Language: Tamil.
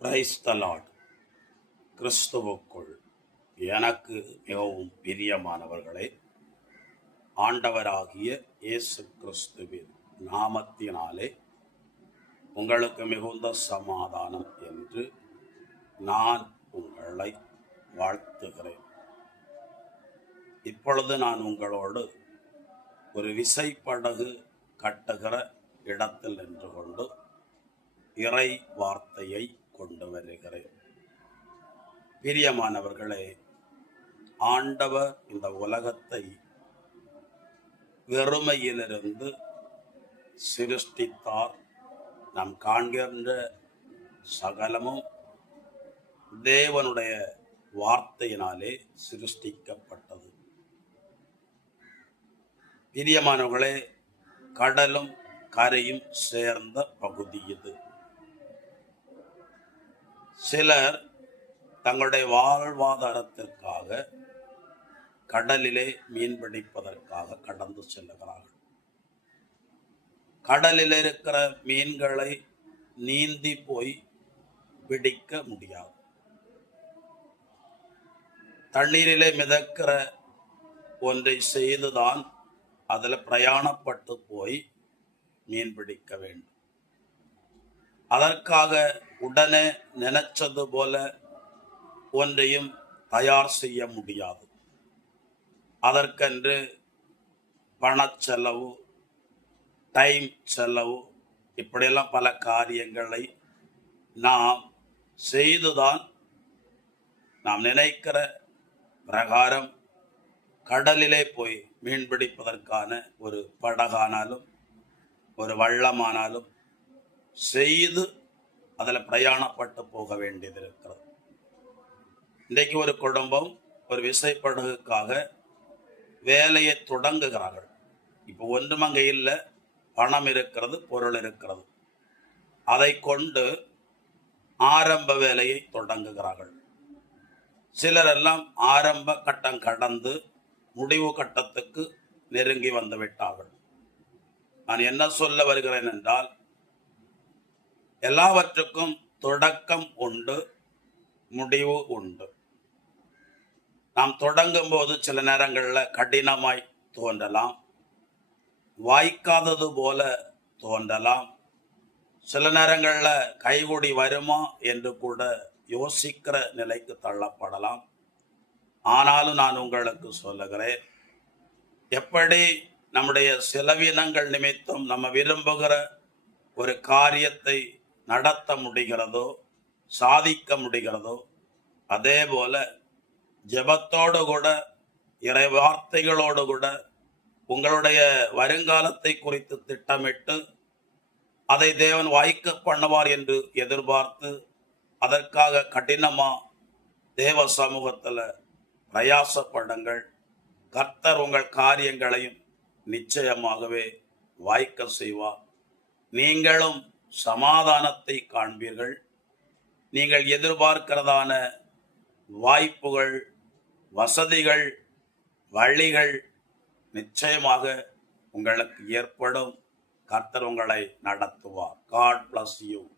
பிரைஸ் கிறிஸ்துவுக்குள் எனக்கு மிகவும் பிரியமானவர்களே ஆண்டவராகிய இயேசு கிறிஸ்துவின் நாமத்தினாலே உங்களுக்கு மிகுந்த சமாதானம் என்று நான் உங்களை வாழ்த்துகிறேன். இப்பொழுது நான் உங்களோடு ஒரு விசைப்படகு கட்டுகிற இடத்தில் நின்று கொண்டு இறை வார்த்தையை கொண்டு வருகிறேன். பிரியமானவர்களே ஆண்டவர் இந்த உலகத்தை வெறுமையிலிருந்து சிருஷ்டித்தார். நாம் காண்கின்ற சகலமும் தேவனுடைய வார்த்தையினாலே சிருஷ்டிக்கப்பட்டது. பிரியமானவர்களே கடலும் கரையும் சேர்ந்த பகுதி இது. சிலர் தங்களுடைய வாழ்வாதாரத்திற்காக கடலிலே மீன் பிடிப்பதற்காக கடந்து செல்லுகிறார்கள். கடலில் இருக்கிற மீன்களை நீந்தி போய் பிடிக்க முடியாது. தண்ணீரிலே மிதக்கிற ஒன்றை செய்துதான் அதில் பிரயாணப்பட்டு போய் மீன் பிடிக்க வேண்டும். அதற்காக உடனே நினைச்சது போல ஒன்றையும் தயார் செய்ய முடியாது. அதற்கென்று பணச்செலவு டைம் செலவு இப்படியெல்லாம் பல காரியங்களை நாம் செய்துதான் நாம் நினைக்கிற பிரகாரம் கடலிலே போய் மீன் பிடிப்பதற்கான ஒரு படகானாலும் ஒரு வள்ளமானாலும் செய்து அதில் பிரயாணப்பட்டு போக வேண்டியது இருக்கிறது இன்றைக்கு ஒரு குடும்பம் ஒரு விசைப்படகுக்காக வேலையை தொடங்குகிறார்கள். இப்போ ஒன்றும் அங்கே இல்லை. பணம் இருக்கிறது பொருள் இருக்கிறது. அதை கொண்டு ஆரம்ப வேலையை தொடங்குகிறார்கள். சிலரெல்லாம் ஆரம்ப கட்டம் கடந்து முடிவு கட்டத்துக்கு நெருங்கி வந்து விட்டார்கள். நான் என்ன சொல்ல வருகிறேன் என்றால் எல்லாவற்றுக்கும் தொடக்கம் உண்டு முடிவு உண்டு. நாம் தொடங்கும் போது சில நேரங்களில் கடினமாய் தோன்றலாம் வாய்க்காதது போல தோன்றலாம். சில நேரங்களில் கைகூடி வருமா என்று கூட யோசிக்கிற நிலைக்கு தள்ளப்படலாம். ஆனாலும் நான் உங்களுக்கு சொல்லுகிறேன் எப்படி நம்முடைய செலவினங்கள் நிமித்தம் நம்ம விரும்புகிற ஒரு காரியத்தை நடத்த முடிகிறதோ சாதிக்க முடிகிறதோ அதே போல ஜெபத்தோடு கூட இறை வார்த்தைகளோடு கூட உங்களுடைய வருங்காலத்தை குறித்து திட்டமிட்டு அதை தேவன் வாய்க்க பண்ணுவார் என்று எதிர்பார்த்து அதற்காக கடினமா தேவ சமூகத்தில் பிரயாசப்படுங்கள். கர்த்தர் உங்கள் காரியங்களையும் நிச்சயமாகவே வாய்க்க செய்வார். நீங்களும் சமாதானத்தை காண்பீர்கள். நீங்கள் எதிர்பார்க்கிறதான வாய்ப்புகள் வசதிகள் வழிகள் நிச்சயமாக உங்களுக்கு ஏற்படும். கர்த்தர் உங்களை நடத்துவார். God bless you